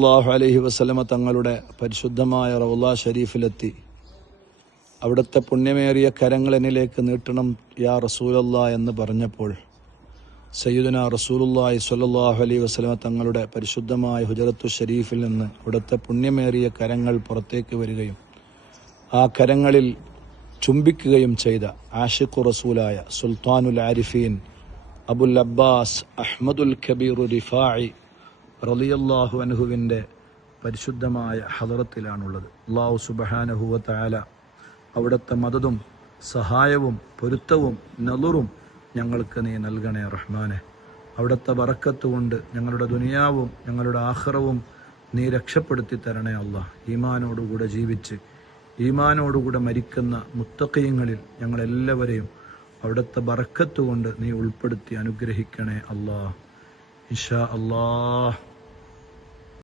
സല്ലല്ലാഹു അലൈഹി വസല്ലമ തങ്ങളുടെ പരിശുദ്ധമായ റൗള ഷരീഫിലെത്തി അവിടുത്തെ പുണ്യമേറിയ കരങ്ങൾ എന്നിലേക്ക് നീട്ടണം യാ റസൂലല്ലാ എന്ന് പറഞ്ഞപ്പോൾ സയ്യിദുനാ റസൂലുള്ളാഹി സ്വല്ലല്ലാഹു അലൈഹി വസല്ലമ തങ്ങളുടെ പരിശുദ്ധമായ ഹുജറത്തു ഷരീഫിൽ നിന്ന് അവിടുത്തെ പുണ്യമേറിയ കരങ്ങൾ പുറത്തേക്ക് വരികയും ആ കരങ്ങളിൽ ചുംബിക്കുകയും ചെയ്ത ആഷിഖു റസൂലായ സുൽത്താനുൽ ആരിഫീൻ അബുൽ അബ്ബാസ് അഹ്മദുൽ കബീർ റിഫാഇ റളിയല്ലാഹു അൻഹുവിൻ്റെ പരിശുദ്ധമായ ഹദറത്തിലാണുള്ളത്. അല്ലാഹു സുബ്ഹാനഹു വ തആല അവിടുത്തെ മദതും സഹായവും പൊരുത്തവും നളുറും ഞങ്ങൾക്ക് നീ നൽകണേ റഹ്മാനെ. അവിടുത്തെ ബറക്കത്ത് കൊണ്ട് ഞങ്ങളുടെ ദുനിയാവും ഞങ്ങളുടെ ആഖിറവും നീ രക്ഷപ്പെടുത്തി തരണേ അല്ലാഹ്. ഈമാനോടുകൂടെ ജീവിച്ച് ഈമാനോടുകൂടെ മരിക്കുന്ന മുത്തഖീങ്ങളിൽ ഞങ്ങളെല്ലാവരെയും അവിടുത്തെ ബറക്കത്ത് കൊണ്ട് നീ ഉൾപ്പെടുത്തി അനുഗ്രഹിക്കണേ അല്ലാഹ്. ഇൻഷാ അല്ലാഹ്.